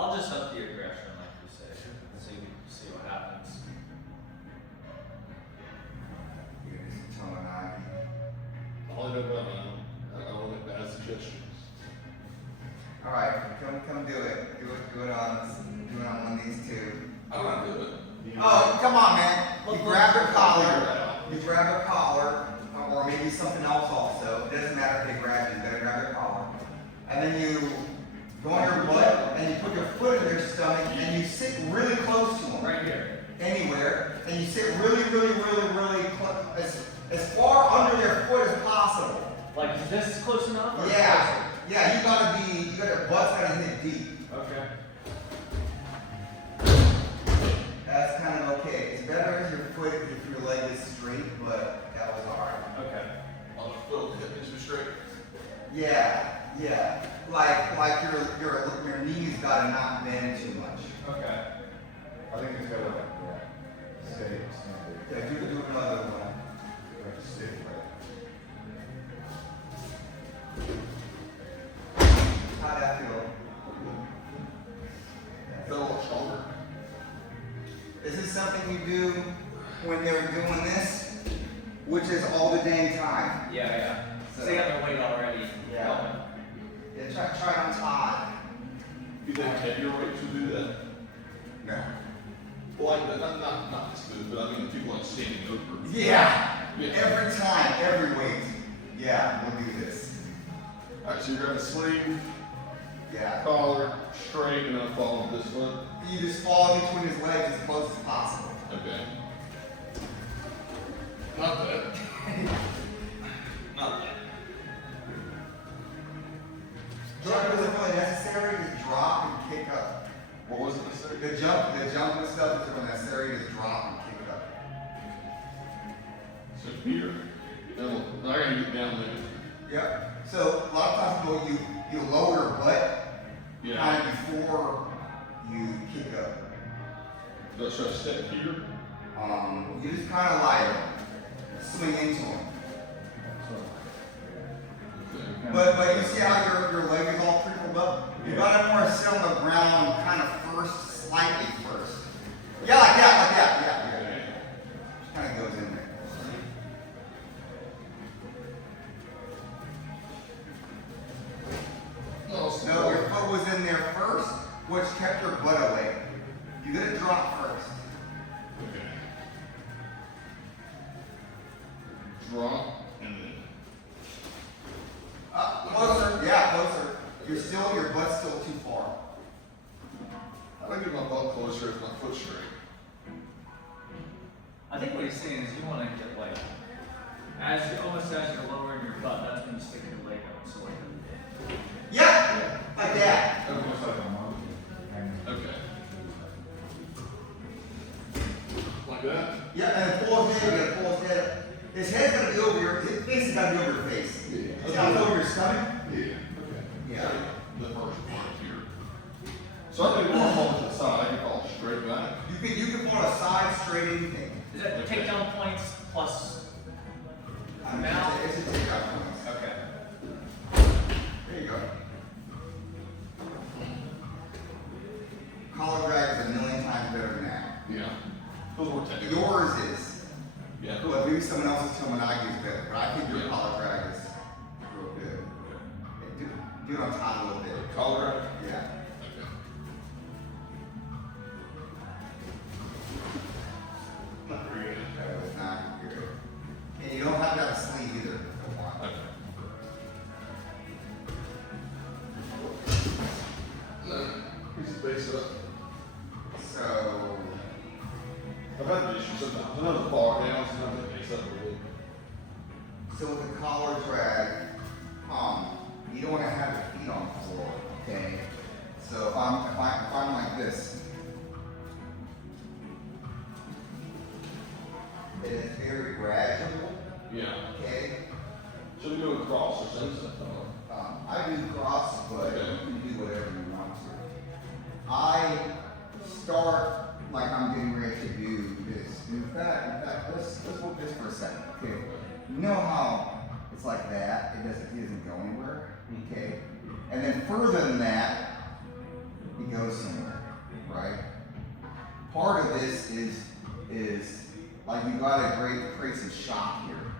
I'll just up the aggression, like you say. See what happens. You're just telling I. All I know about I don't make bad suggestions. All right, come do it. Do it on one of these two. I don't do it. Oh, come on, man. You grab your Figure it collar. out. You grab a collar, or maybe something else also. It doesn't matter if they grab you. You gotta grab your collar. And then you go on your butt, and you put your foot in their stomach, and you sit really close to them. Right here. Anywhere. And you sit really close, as far under their foot as possible. Like, is this close enough? Or Yeah. Yeah, you got your butt's gotta hit deep. Okay. That's kind of okay. It's better if your foot, if your leg is straight, but that was hard. Okay. On the foot, hip is straight. Yeah. Like your knees gotta not bend too much. Okay. I think it's gotta like stay standard. Yeah, do another one. Like stay right. How'd that feel? Feel a lot stronger. Is this something you do when they're doing this? Which is all the dang time. Yeah. So- So they got their weight already. Yeah. Going. Yeah, try it on Todd. You think heavier weights would do that? No. Well, like, not this good, but I mean, people like standing over. Yeah. Yeah. Every time, every weight. Yeah, we'll do this. Alright, so you're gonna sleeve, Yeah. collar, straight, and then fall on this foot. You just fall in between his legs as close as possible. Okay. Not bad. Not bad. Jump isn't really necessary, just drop and kick up. What was it necessary? The jump and stuff isn't really necessary, just drop and kick up. So here, then I gotta get down there. Yep. So a lot of times people, you lower your butt Yeah. kind of before you kick up. Let's try to step here. You just kind of like swing into them. Okay. But you see how your leg is all crippled up? You gotta more sit on the ground kind of first, slightly first. Yeah, like that, yeah. Okay. Just kind of goes in there. No, your foot was in there first, which kept your butt away. You gotta drop first. Okay. Drop and then. Closer, yeah, closer. Your butt's still too far. How do I get my butt closer if my foot's straight? I think what he's saying is you want to get like, almost as you're lowering your butt, that's when you stick your leg out. So like, Yeah, like that. Almost like a monkey. Okay. Like that? Yeah, and then pull his head, you gotta pull his head up. His head's gotta be over his face has gotta be over your face. Yeah. It's gotta be over your stomach. Yeah. Okay. Yeah. The first part here. So I think one fall to the side, I can fall straight back. You can pull a side, straight, anything. is that Okay. takedown points plus? I mean, Now? it's a takeout point. Okay. There you go. Collar drag is a million times better than that. Yeah. Those were technical. Yours is. Yeah. Well, maybe someone else's terminology is better, but I think your Yeah. collar drag is real good. Do it on top a little bit. Collar. Yeah. Okay. Not very good. That was not good. And you don't have to have a sleeve either. if you don't want. Okay. Piece of base up. So, I've had the issue sometimes. Another bar down, sometimes it base up a little. so with the collar drag, you don't want to have your feet on the floor, okay? So if I'm like this, it is very gradual, Yeah. okay? Should we do a cross or something? I do cross, but Okay. you can do whatever you want to. I start like I'm getting ready to do this. In fact, let's look this for a second. Okay. You know how it's like that? It doesn't go anywhere. Okay. And then further than that, it can go somewhere, right? Part of this is like you gotta create some shock here,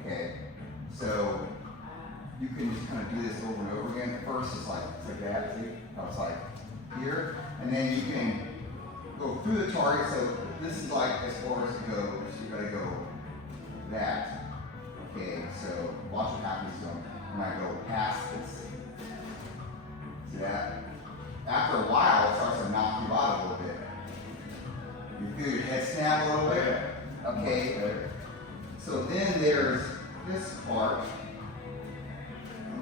okay? So you can just kind of do this over and over again. First it's like that, see? How it's like here, and then you can go through the target. So this is like as far as it goes. You gotta go that. Okay, so watch what happens when I go past this. See that? After a while, it starts to knock you out a little bit. You feel your head snap a little bit? Okay. So then there's this part.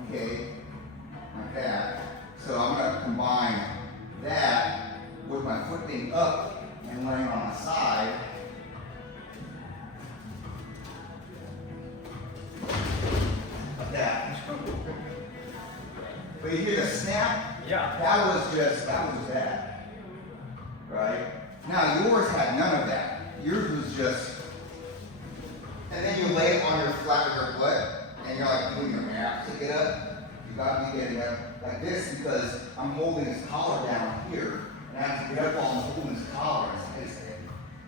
Okay, like that. So I'm gonna combine that with my foot being up and laying on my side. Like that. But you hear the snap? Yeah. That was that. Right? Now yours had none of that. Yours was just, and then you lay it on your flat of your butt, and you're like doing your math to get up. You gotta be getting up like this because I'm holding his collar down here, and I have to get up while I'm holding his collar and his head.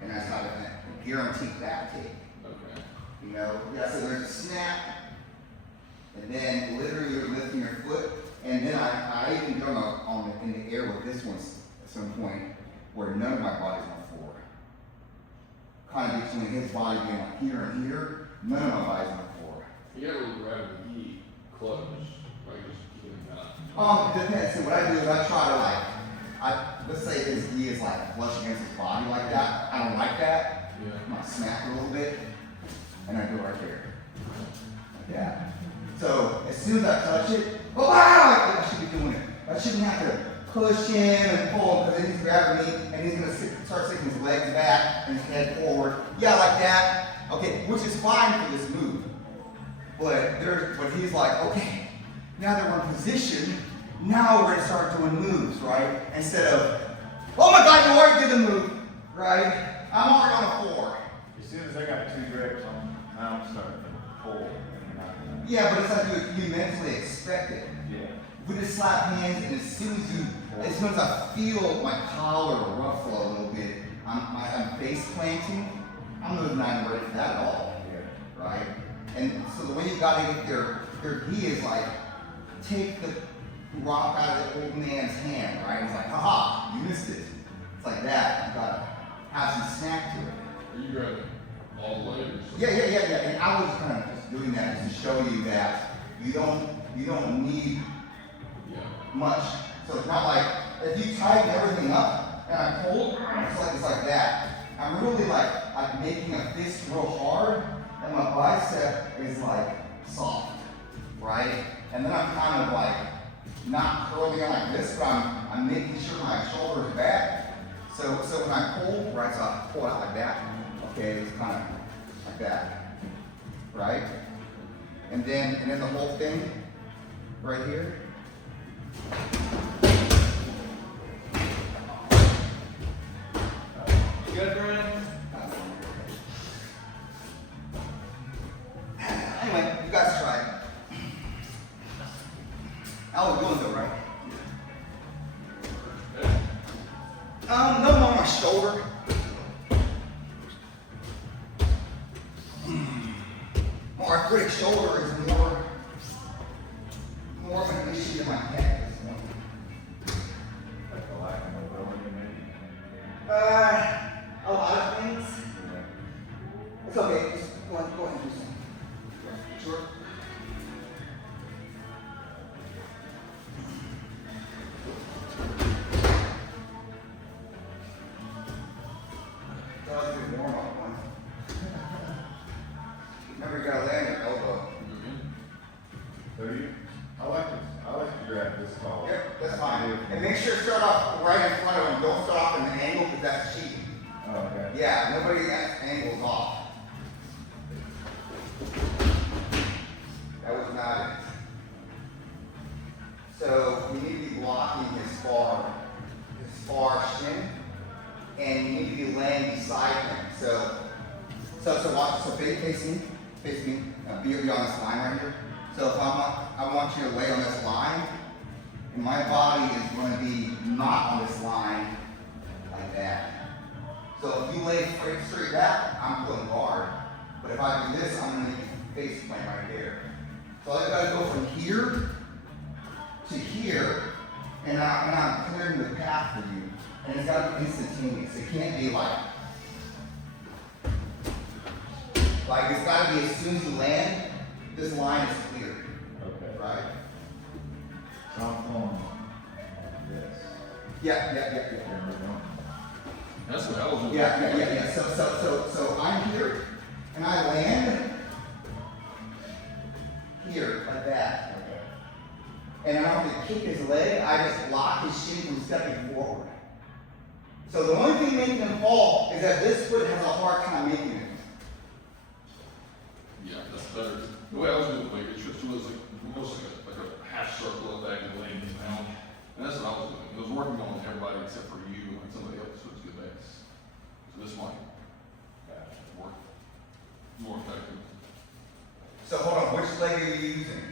And that's how I guarantee back kick. Okay. You know? Yeah, so there's a snap, and then literally you're lifting your foot, and then I even go in the air with this one at some point where none of my body's on the floor. Kind of between his body being like here and here, none of my body's on the floor. You gotta really grab the knee close, like just keep it up. It depends. So what I do is I try to let's say his knee is like flush against his body like that. I don't like that. Yeah. I'm gonna smack a little bit, and I go right here. Like that. So as soon as I touch it, oh wow! I should be doing it. I shouldn't have to push in and pull because then he's grabbing me and he's gonna start sticking his legs back and his head forward. Yeah, like that. Okay, which is fine for this move. But he's like, okay, now that we're in position, now we're gonna start doing moves, right? Instead of, oh my God, you already did the move, right? I'm already on the floor. As soon as I got 2 grips on, now I'm starting to pull. Yeah, but it's like you mentally expect it. Yeah. We just slap hands, and as soon as I feel my collar ruffle a little bit, I'm face planting. I'm not even ready for that at all, Yeah. right? And so the way you gotta get their key is like, take the rock out of the old man's hand, right? It's like, haha, you missed it. It's like that. You gotta have some snack to it. Are you grabbing all the way or just- Yeah. And I was kind of just doing that to show you that you don't need Yeah. much. So it's not like if you tighten everything up and I pull, it's like that. I'm really like making a fist real hard, and my bicep is like soft, right? And then I'm kind of like not curling it like this, but I'm making sure my shoulder's back. So when I pull, right, so I pull it out like that. Okay, it's kind of like that, right? And then the whole thing right here. You good, Brian? Anyway, you guys try it. How are we doing though, right? No more on my shoulder. More arthritic shoulder is more of an issue than my head. Like a lack of mobility, maybe. A lot of things. Yeah. It's okay. Just go ahead and do something. Sure. That was a good warm-up one. Remember, you gotta land your elbow. So I like to grab this call. Yep, that's fine. And make sure to start off right in front of them. Don't start off in an angle because that's cheating. Oh, okay. Yeah, nobody angles off. That was not it. So you need to be blocking his far shin, and you need to be laying beside him. So watch. So face me. Be on this line right here. So if I want you to lay on this line, and my body is gonna be not on this line like that. So if you lay straight back, I'm pulling hard. But if I do this, I'm gonna make your face plant right there. So I gotta go from here to here, and I'm clearing the path for you. And it's gotta be instantaneous. It can't be like it's gotta be as soon as you land, this line is clear, Okay. right? So I'm going like this. Yeah. There we go. That's what I was doing. Yeah. So I'm here, and I land here like that. Okay. And I don't have to kick his leg, I just block his shin from stepping forward. So the only thing making him fall is that this foot has a hard time making it. Yeah, that's better. The way I was doing it, it just was like almost like a half circle of that and laying him down. And that's what I was doing. It was working on everybody except for you and somebody else who was good base. So this might work more effective. So hold on, which leg are you using?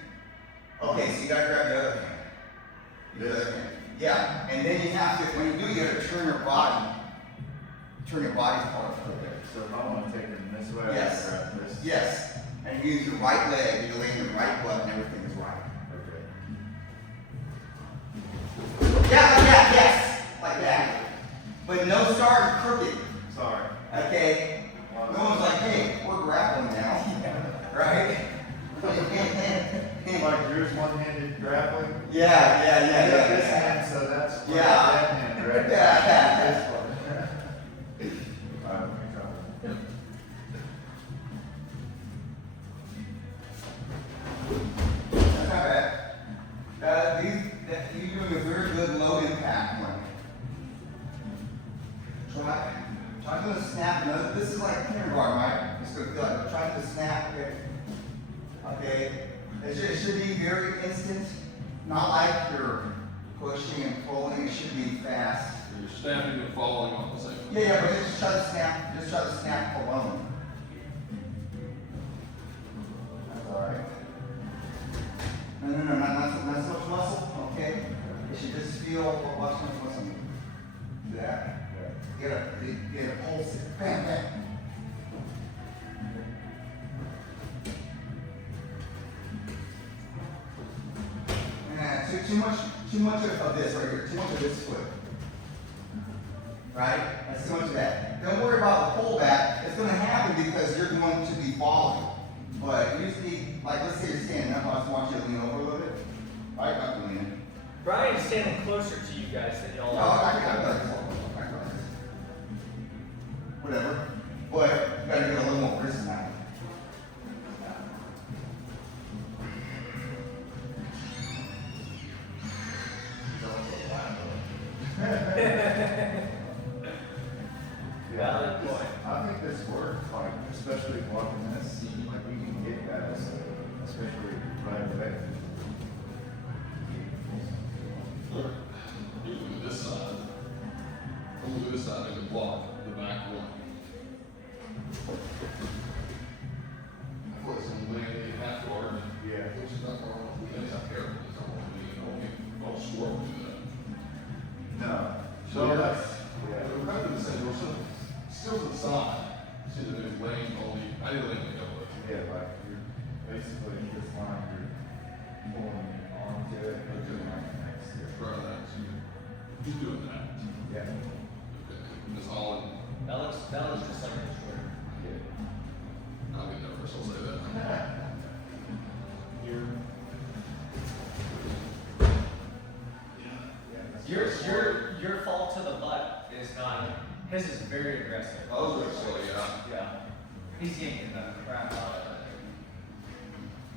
Okay, so you gotta grab the other hand. The other hand. Yeah, and then you have to, when you do, you have to turn your body forward. Okay, so if I wanna take him this way, I Yes. grab this. Yes, and you use your right leg, you're laying your right butt and everything is right. Okay. Yes, like that. But no start crooked, Sorry. okay? No one's like, hey, we're grappling now, right? Like Drew's one-handed grappling. Yeah. I got this hand, so that's where Yeah. that hand, right? Yeah. This one. Alright, let me try it. That's not bad. You're doing a very good low impact one. Try to snap. Now, this is like kindergarten, right? It's gonna feel like trying to snap. Okay. It should be very instant, not like you're pushing and pulling. It should be fast. So you're snapping and falling on the same. Yeah, but just try to snap. Just try to snap alone. That's all right. No, not so much muscle. Okay. It should just feel. Watch me. Do that. Get a pulse. Bam, bam. Too much of this right here. Too much of this foot. Right? That's too much of that. Don't worry about the pullback. It's going to happen because you're going to be falling. But usually, like let's say you're standing up, I just want you to lean over a little bit. Right? Not leaning. Brian's standing closer to you guys than y'all No, are. I got this. Whatever. But you gotta get a little more precision now. Valid point. I think this works, like, especially blocking this, like, we can get guys, especially right away. Look, usually this side. I'm gonna do this side and then block the back one. I put some land half guard. Yeah. Which is not wrong. That's not terrible. It's not wrong. Don't swerve to that. No. So Yeah. that's, we're kind of the same, we're still to the side. See that there's lane only, I didn't lane the double. Yeah, like, you're basically this line, you're pulling onto it, and then like next to it. Try that, so you're doing that. Yeah. Okay, Ms. Holland, That looks just like a short. I'll get nervous, I'll say that. Your fall to the butt is not. His is very aggressive. I was gonna say, yeah. Yeah. He's yanking the crap out of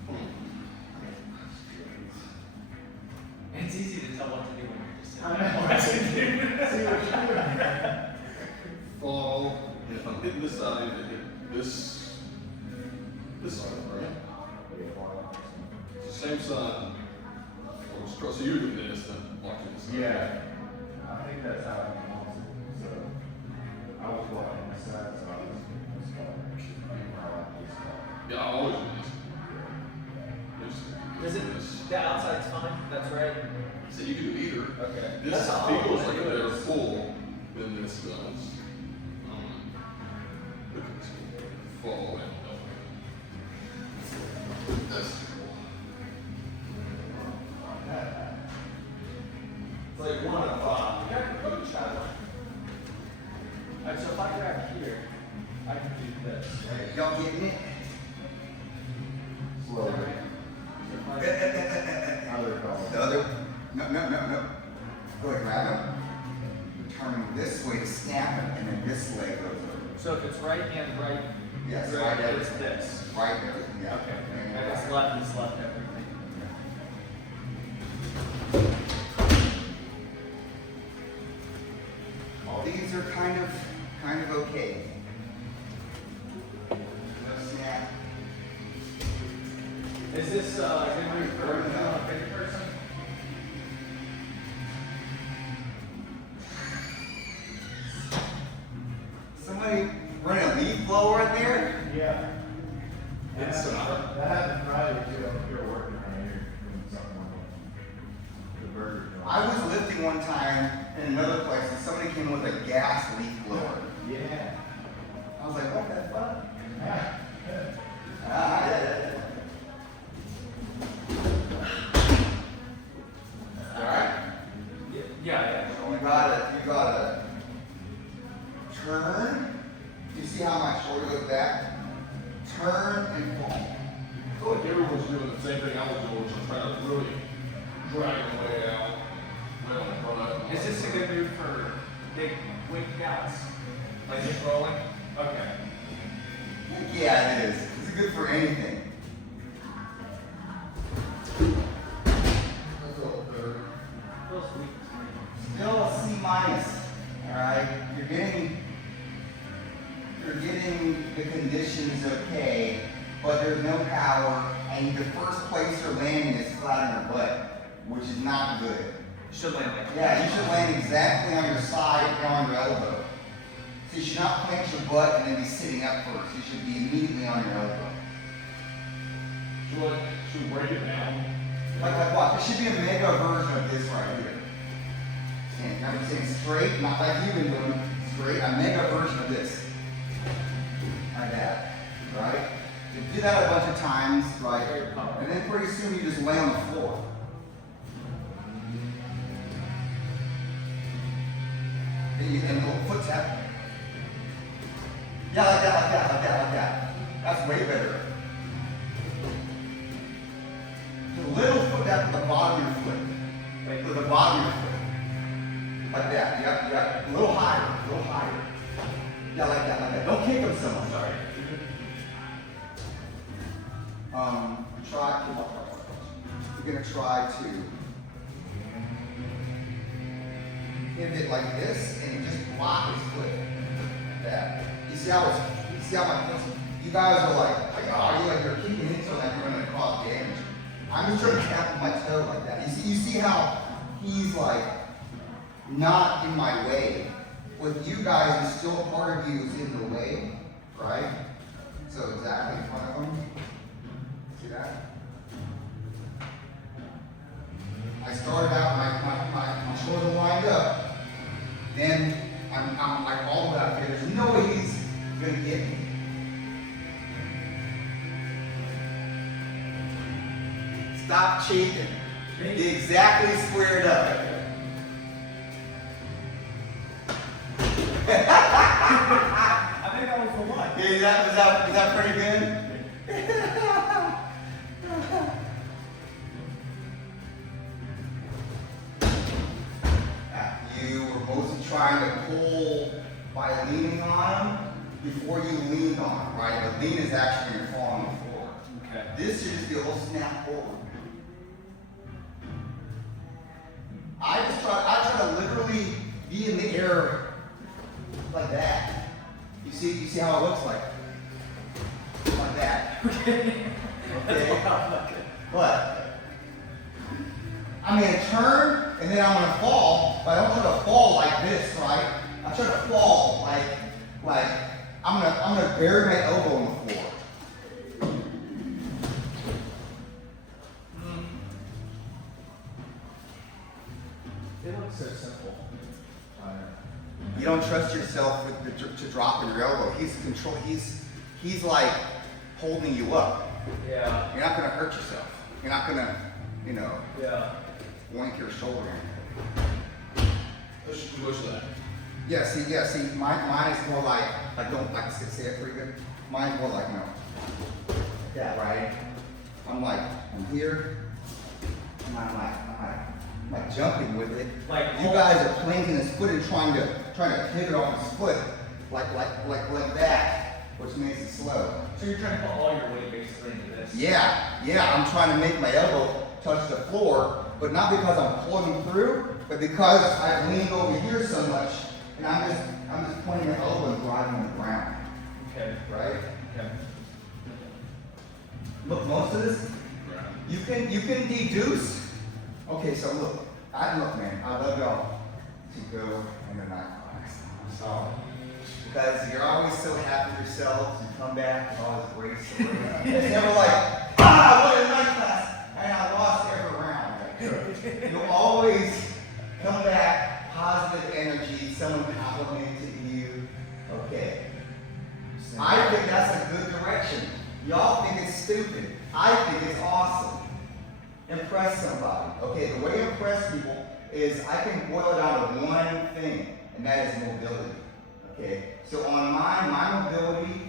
it. It's easy to tell what to do when you're just sitting there. See what you're doing. Fall, if I'm hitting this side, this side, right? It's the same side. So you're doing this, then watching this side. Yeah, I think that's how it wants it, so, I was blocking this side, so I was like this side. Yeah, I always do this. Does it? This. The outside's fine. That's right. So you can do either. Okay. This That's all. feels like they're full, then this does. Look at this fall in. That's cool. It's like 1 of 5. You got your coach hat on. Alright, so if I grab here, I can do this, right? Y'all getting it? Slowly. Other call. The other, no. Go ahead, grab him. Turn him this way to snap him, and then this leg goes over. So if it's right hand, right, Yes, right, right it's everything. this. Right everything, yeah. Okay. And it's left, everything. All these are kind of okay. No snap. Is this, anybody for a big person? Somebody running a leaf blower in there? Yeah. It's That happened Friday too. I'm here working right here doing something on the burger joint. I was lifting one time in another place and somebody came with a gas leaf blower. Yeah. I was like, what the fuck? Yeah. Yeah. Alright? Yeah. You gotta turn. You see how my shoulder goes back? Turn and fall. I feel like everyone's doing the same thing I was doing, which is trying to really drag them way out, way on the front. Is this a good move for big wing guys? Like just rolling? Okay. Yeah, it is. It's good for anything. That's all better. Feels weak. Still a C minus. Alright? You're getting the conditions okay, but there's no power, and the first place you're landing is flat on your butt, which is not good. Should land like Yeah, you should land exactly on your side and on your elbow. So you should not plant your butt and then be sitting up first. You should be immediately on your elbow. Should we break it down? Like watch, there should be a mega version of this right here. And I'm saying straight, not like you've been doing, straight, a mega version of this. Like that, right? You do that a bunch of times, right? And then pretty soon you just lay on the floor. And go foot tap. Yeah, like that. That's way better. The little foot tap at the bottom of your foot. To the bottom of your foot. Like that. Yep. A little higher. Yeah, like that. Don't kick them so much. Sorry. You're gonna try to pivot like this and just block his foot. Like that. You see how my foot's, you guys are like, you're keeping it so like you're gonna cause damage. I'm just trying to tap my toe like that. You see how he's like not in my way. With you guys, there's still a part of you is in the way, right? So exactly in front of him. See that? I started out, my shoulder lined up. Then I'm like all the way up here. There's no way he's gonna get me. Stop cheating. Be exactly squared up. I think that was the one. Is that pretty good? You were mostly trying to pull by leaning on him before you leaned on him, right? The lean is actually when you're falling on the floor. Okay. This should just be a little snap forward. I try to literally be in the air like that. You see how it looks like? Like that. Okay. Okay. But I'm gonna turn and then I'm gonna fall, but I don't try to fall like this, right? I try to fall like I'm gonna bury my elbow in the floor. You don't trust yourself to drop your elbow. He's control. He's like holding you up. Yeah. You're not gonna hurt yourself. You're not gonna, Yeah. wank your shoulder. Push that. Yeah. See. Mine is more like don't like say it pretty good. Mine's more like that, right? I'm here. And I'm like jumping with it. Like you guys are planting his foot and trying to pivot on his foot, like that, which makes it slow. So you're trying to put all your weight basically into this. Yeah, I'm trying to make my elbow touch the floor, but not because I'm pulling through, but because I've leaned over here so much, and I'm just pointing my elbow and driving on the ground. Okay. Right? Okay. Look, most of this, you can deduce. Okay, so look, man, I love y'all to go in the night class. I'm sorry. Because you're always so happy with yourselves, you come back with all this great stories. It's never like, what a night class, and I lost every round. You'll always come back, positive energy, someone complimented you. Okay. I think that's a good direction. Y'all think it's stupid. I think it's awesome. Impress somebody. Okay, the way to impress people is I can boil it down to one thing, and that is mobility. Okay, so on my mobility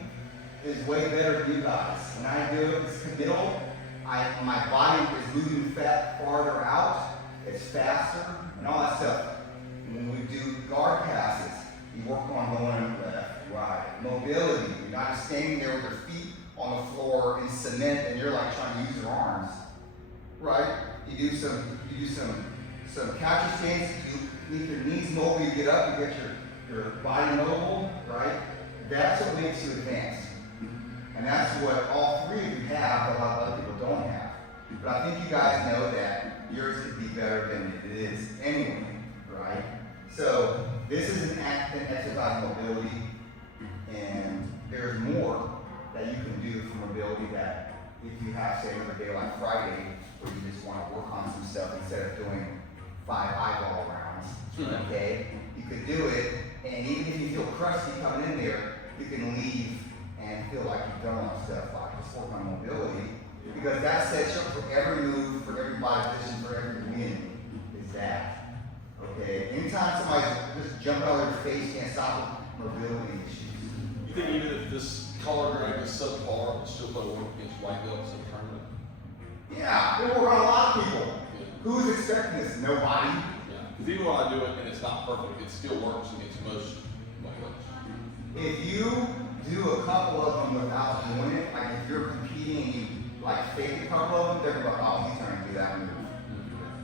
is way better than you guys. When I do it, it's committal. My body is moving fat farther out. It's faster and all that stuff. When we do guard passes, you work on going left, right. Mobility. You're not standing there with your feet on the floor in cement and you're like trying to use your arms. Right? You do some catcher stands, you leave your knees mobile, you get up, you get your body mobile, right? That's what makes you advanced. And that's what all three of you have that a lot of other people don't have. But I think you guys know that yours could be better than it is anyway, right? So this is an exercise mobility, and there's more that you can do for mobility that if you have, say, another day like Friday, where you just want to work on some stuff instead of doing 5 eyeball rounds, okay? You could do it, and even if you feel crusty coming in there, you can leave and feel like you've done all stuff like just work on mobility, because that sets you up for every move, for every body position, for every win, is that. Okay? Anytime somebody's just jumping out of their face, can't stop mobility issues. You think even if this color grade is subpar, it's still probably work against white belts in the tournament? Yeah, we work on a lot of people. Who's expecting this? Nobody. Yeah. Because even when I do it and it's not perfect, it still works against most white belts. If you do a couple of them without doing it, like if you're competing and you like fake a couple of them, they're gonna go, oh, he's trying to do that move.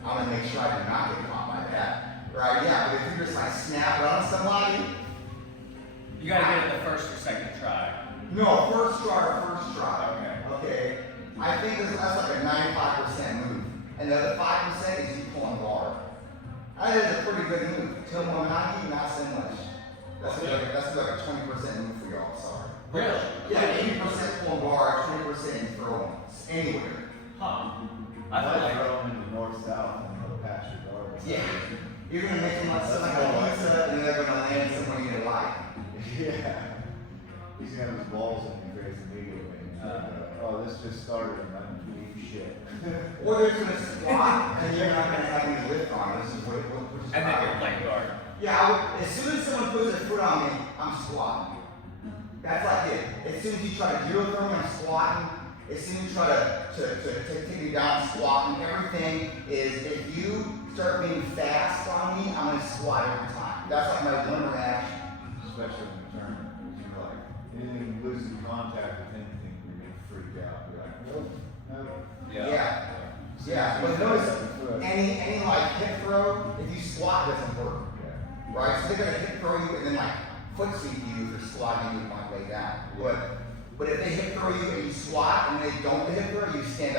I'm gonna make sure I do not get caught by that. Right? Yeah, but if you just like snap it on somebody, You gotta get it the first or second try. no, first try. Okay. Okay. I think that's like a 95% move. And the other 5% is you pulling guard. That is a pretty good move. Till 190, not so much. That's like a 20% move for y'all, sorry. Really? Yeah, 80% pulling guard, 20% in throwing. Anywhere. Huh. I I feel like throw them in the north-south and they'll pass your guard. Yeah. You're gonna make them like something like a pizza and they're gonna land somewhere you didn't like. Yeah. He's gonna have his balls in your face immediately. Oh, this just started and I'm deep shit. Or they're gonna squat and you're not gonna have any lift on. This is what and then you're playing guard. Yeah, as soon as someone puts their foot on me, I'm squatting. That's like it. As soon as you try to zero throw me, I'm squatting. As soon as you try to take me down, I'm squatting. Everything is, if you start being fast on me, I'm gonna squat every time. That's like my one reaction. Especially in the tournament. You're like, anything losing contact with anything, you're gonna freak out. You're like, nope, nope. Yeah. Yeah, but notice any like hip throw, if you squat, it doesn't work. Yeah. Right? So they're gonna hip throw you and then like foot sweep you if you're squatting you on the way down. But if they hip throw you and you squat and they don't hip throw you, stand up.